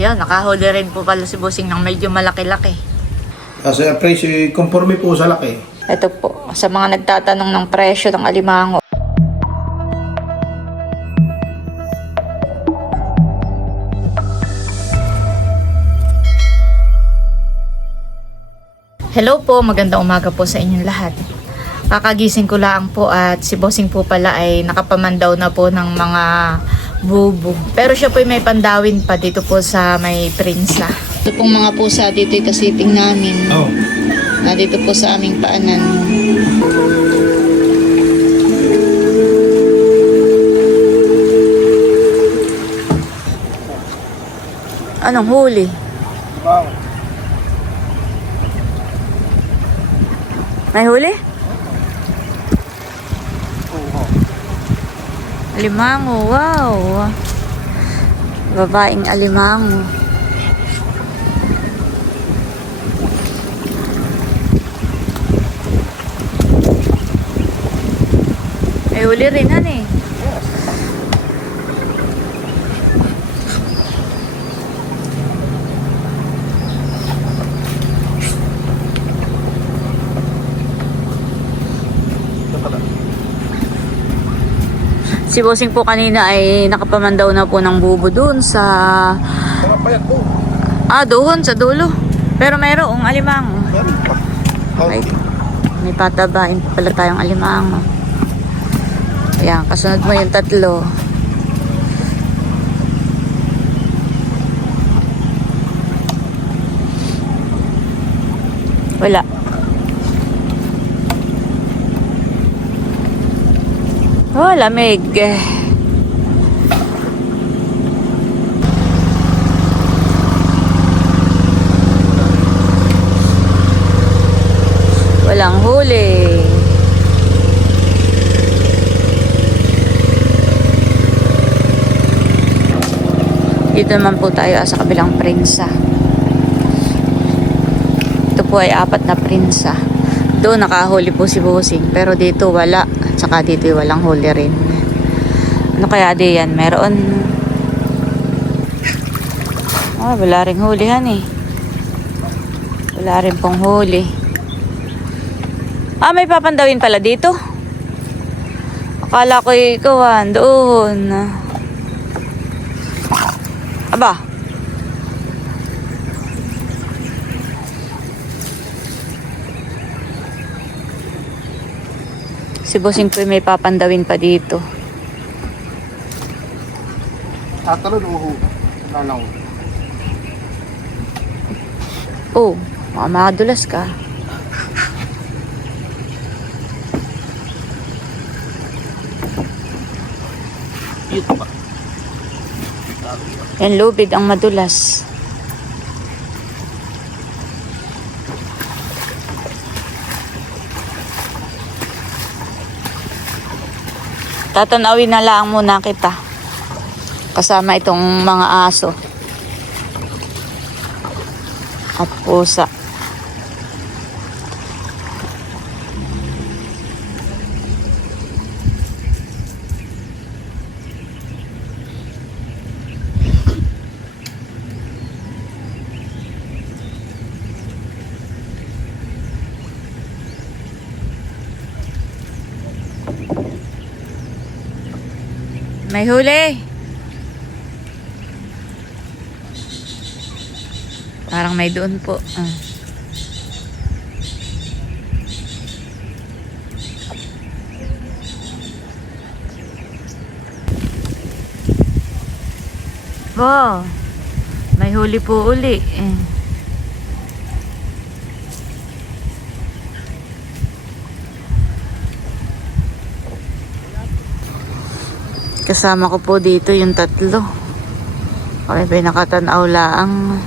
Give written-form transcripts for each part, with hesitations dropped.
Yan, nakahuli rin po pala si Bossing ng medyo malaki-laki. Kasi presyo, conforme po sa laki. Ito po, sa mga nagtatanong ng presyo ng alimango. Hello po, magandang umaga po sa inyong lahat. Kakagising ko lang po at si Bossing po pala ay nakapamandaw na po ng mga bubo. Pero siya po ay may pandawin pa dito po sa may prinsa. Ito pong mga pusa dito ay kasiping namin. Oh. Na dito po sa aming paanan. Anong huli? Wow. May huli? Alimango, wow. Babaeng alimango. May huli rin, honey. Si Bossing po kanina ay nakapamandaw na po ng bubo dun sa... Payat po. doon sa dulo. Pero mayroong alimango. Meron pa. May, may patabain pa pala tayong alimango. Ayan, kasunod mo yung tatlo. Wala. Oh, lamig. Walang huli. Dito naman po tayo sa kabilang prinsa. Ito po ay 4 na prinsa. Doon nakahuli po si Bossing, pero dito wala. Tsaka dito walang huli rin. Ano kaya diyan? Meron. Wala ring hulihan eh. Wala rin pong huli. May papandawin pala dito. Akala ko ikaw doon. Aba. Si Bossing po may papandawin pa dito. Tatalon uho. Lalaw. Oh, makadulas ka. Ito pa. Yan, lubid ang madulas. Tatanawin na lang muna kita. Kasama itong mga aso. At pusa. May huli. Parang may doon po. Wow. May huli po uli. Kasama ko po dito yung tatlo. Okay, pinakatanaw lang.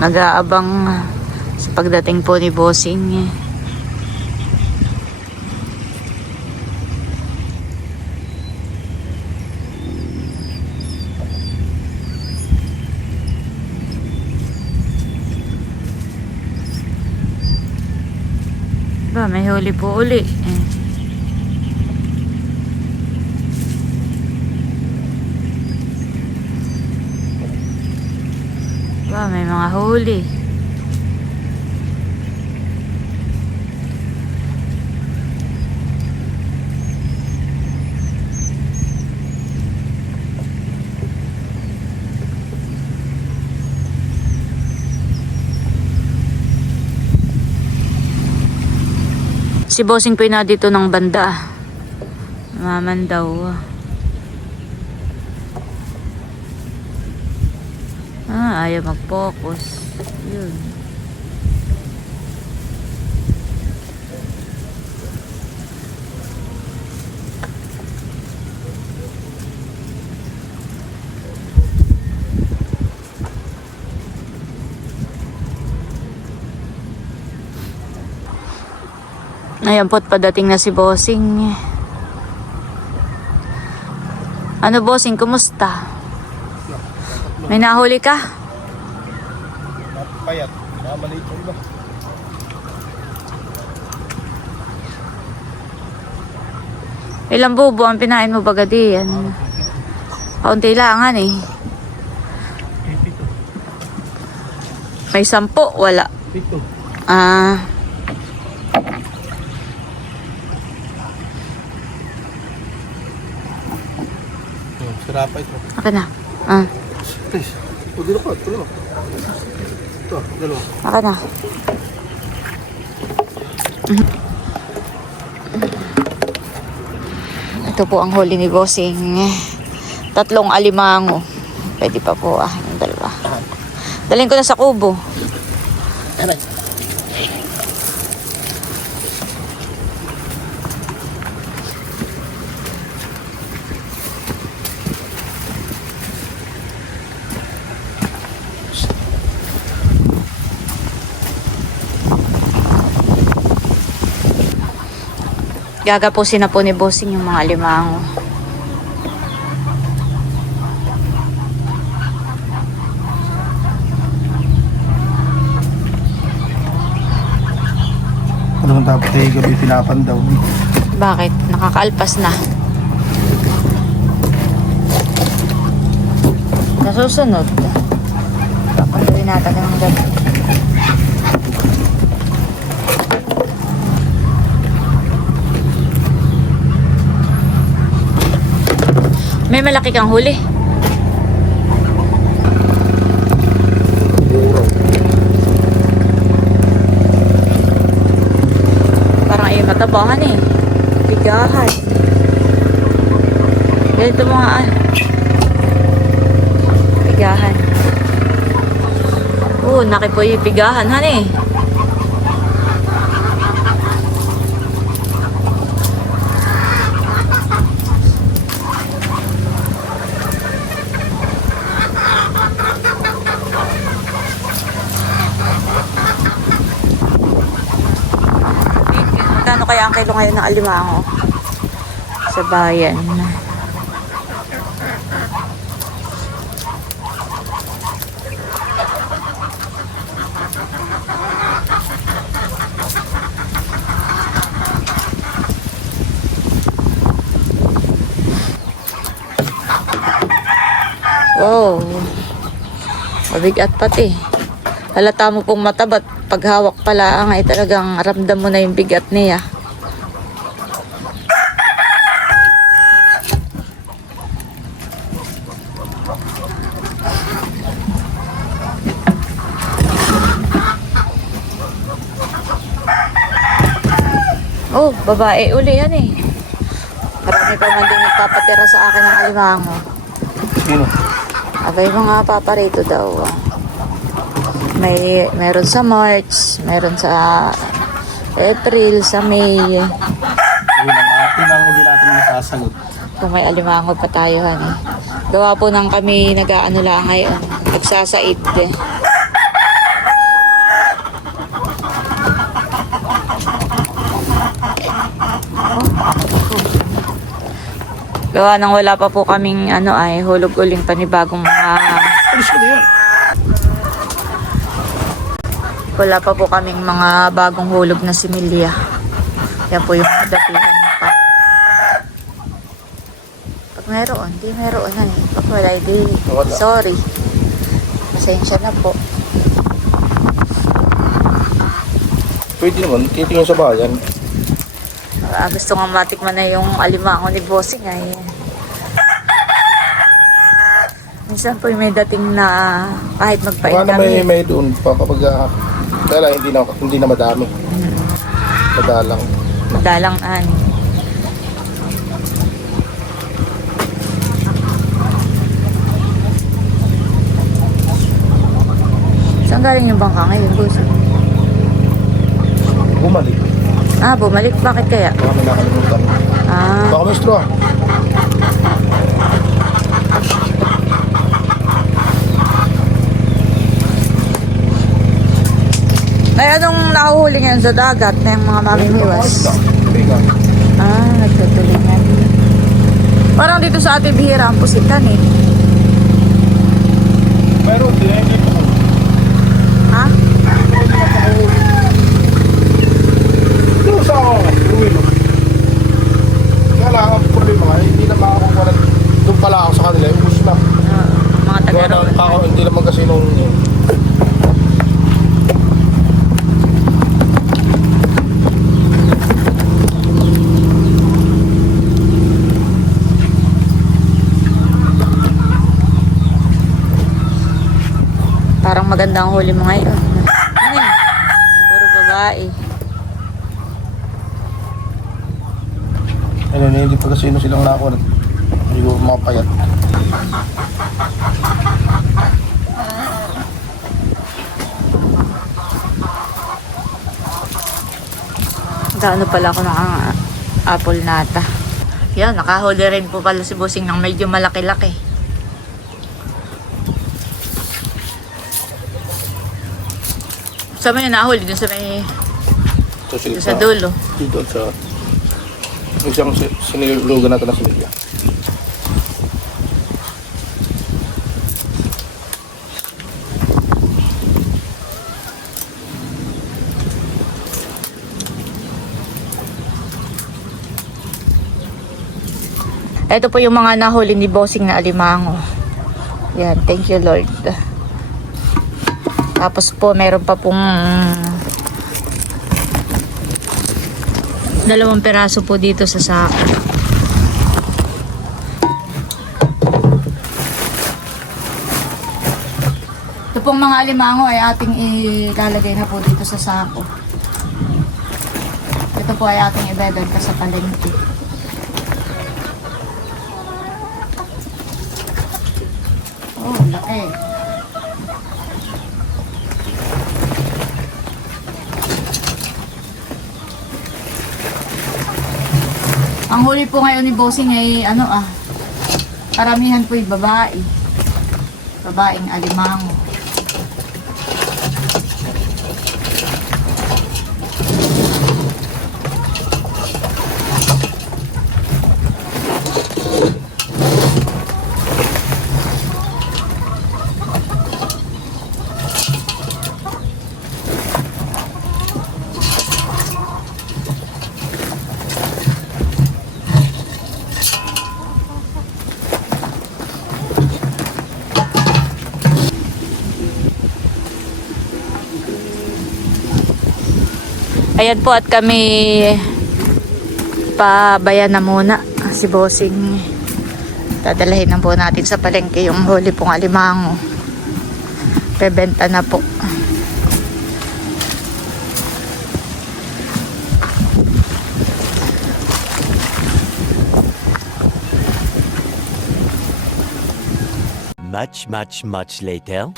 Nag-aabang sa pagdating po ni Bossing. Ba, may huli po uli. mga huli. Si Bossing po na dito ng banda. Maman daw. Ayaw mag-focus. Yun. Ayan po't padating na si Bossing. Ano Bossing, kumusta? May nahuli ka? Payat. Maliit ko iba. Ilang bubo ang pinain mo bagadi yan? Kaunti langan eh. May 10, wala. Pito. Sirapa ito. Akin na. O, dalawa. Ito, dalawa. Akin na. Ito po ang huli ni Bossing. 3 alimango. Pwede pa po yung 2. Dalhin ko na sa kubo. Aray. Gagapusin na po ni Bossing yung mga alimango. Ano dapat gabi pinapandaw? Bakit? Nakakaalpas na. Nasusunod. Papanduin natin ng gabi. May malaki kang huli. Parang ay matabangan eh. Pigahan. Ganito mga pigahan. Naki po yung pigahan, honey. Magkano kaya ang kilo ngayon ng alimango sa bayan? Wow, mabigat pati. Halata mo pong matabat. Pag hawak pala ay talagang ramdam mo na yung bigat niya. Oh, babae uli yan eh. Marami pa man din nagpapatira sa akin ng alimango. Sino? Abay mga paparito daw. Meron sa March, meron sa April, sa May. Yun ang atin ang hindi natin masasagot. Kung may alimango pa tayo, honey. Gawa po ng kami nag-aano lang ngayon. Nagsasaid. Gawa nang wala pa po kaming hulog uling panibagong mga... Alis ko na yan. Wala pa po kaming mga bagong hulog na similya. Yan po yung dapihan pa. Pag meron, di meron na eh. Pag wala, di sorry. Pasensya na po. Pwede naman, titingin sa bayan. Gusto nga matikman na yung alimango ni Bossing ay. Minsan po may dating na kahit magpain Baka na kami. may doon pa kapag kaya hindi na madami. Madalang. Madalang ani. Saan galing yung bangka ngayon, Bossing? Bumalik. Bumalik. Bakit kaya? Baka may nakalimutan. Baka may straw. May anong nahuhuli ngayon sa dagat na yung mga mamimiwas? Nagtutulingan. Parang dito sa ating bihira ang pusitan eh. Meron din, hindi pa. Ha? Doon sa ako, Ruilo. Kaya lang ang problema, hindi na makakuha. Doon pala ako sa kanila, ubus na. Mga Kaya taga-raw. hindi naman kasi nung... Parang maganda ang huli mo ngayon. Ano yun? Puro babae. Hindi pa kasi silang nakakuha. Hindi ko mga payat. Gaano pala ako ng apple nata. Yan, nakahuli rin po pala si Bossing ng medyo malaki-laki. Saan mo yun nahuli? Dun sa may... Dun sa dulo. Dito sa... Isang sinilugan natin na sinilya. Ito po yung mga nahuli ni Bossing na alimango. Yan, thank you Lord. Tapos po meron pa pong 2 piraso po dito sa sako. Ito pong mga alimango ay ating ilalagay na po dito sa sako. Ito po ay ating ibebenta sa palengke. Oh, laki. Ang huli po ngayon ni Bossing ay karamihan po yung babae. Babaeng alimango. Ayan po at kami pabayan na muna si Bossing. Dadalahin na po natin sa palengke yung huli pong alimango. Bebenta na po. Much later.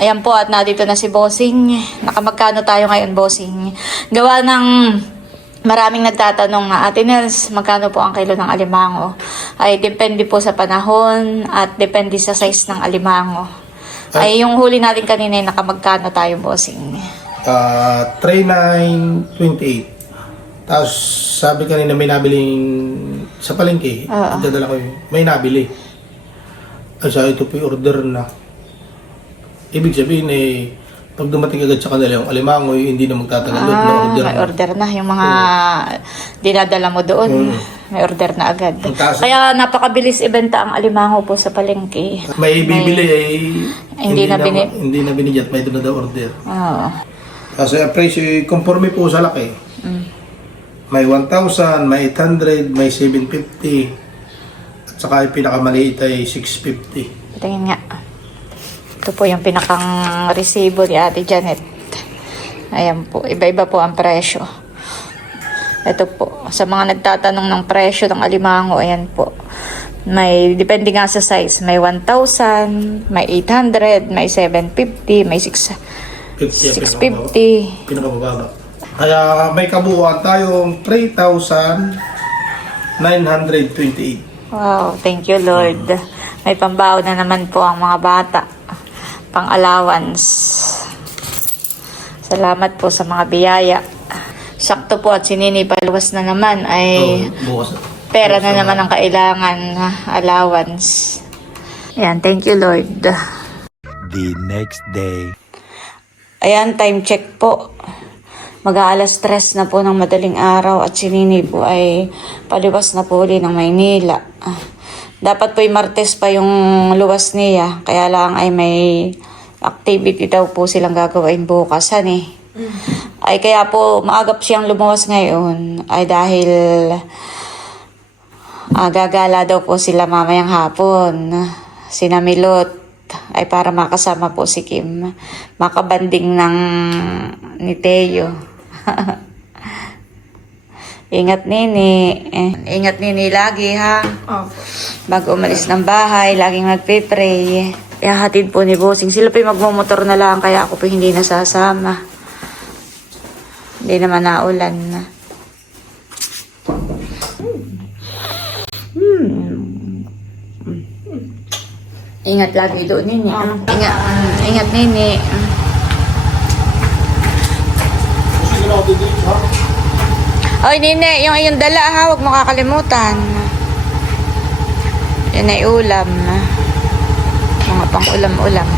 Ayan po at nandito na si Bossing. Nakamagkano tayo ngayon, Bossing? Gawa ng maraming nagtatanong nga, Ate Nels, magkano po ang kilo ng alimango? Ay depende po sa panahon at depende sa size ng alimango. Ay yung huli natin kanina ay nakamagkano tayo, Bossing? 3928. Tapos sabi kanina may nabiling sa palengke. Dadala ko yun. May nabili. Ay sa ito po yung order na. Ibig sabihin pag dumating agad sa kanila yung alimango, hindi na magtatagal doon na order. May order na. Yung mga dinadala mo doon, may order na agad. Kaya napakabilis ibenta ang alimango po sa palengke. May bibili hindi na hindi na binidyan, may doon na daw order. Oo. Kasi presyo, conforme po sa laki. May 1,000, may 800, may 750. At saka yung pinakamaliit ay 650. Tingin nga. Ito po yung pinakang resibo ni Ate Janet. Ayan po. Iba-iba po ang presyo. Ito po. Sa mga nagtatanong ng presyo ng alimango, ayan po. May, depende nga sa size. May 1,000, may 800, may 750, may 650. Pinakamababa. Kaya may kabuuan tayong 3,928. Wow, thank you Lord. May pambaon na naman po ang mga bata. Pang allowance. Salamat po sa mga biyaya. Sakto po at sinini paluwas na naman ay Bukas. pera na naman ang kailangan. Allowance. Ayan, thank you Lord. The next day. Ayan, time check po. Mag-aalas 3 na po ng madaling araw at si Nini po ay paliwas na po uli ng Maynila. Dapat po yung Martes pa yung luwas niya. Kaya lang ay may activity daw po silang gagawin bukas. Ay kaya po maagap siyang lumuwas ngayon ay dahil gagala daw po sila mamayang hapon. Sina Milot ay para makasama po si Kim. Makabanding ng ni Teo. Ingat Nini. Ingat Nini lagi ha. Bago umalis ng bahay, laging magpe-pray. Ihahatid po ni Bossing. Sila po magmumotor na lang kaya ako po hindi nasasama. Hindi naman naulan na. Ingat lagi doon, Nini. Ingat, Nini. Oy, Nini, yung iyong dala ha, huwag mo kakalimutan. Yan ay ulam. Mga pang ulam-ulam.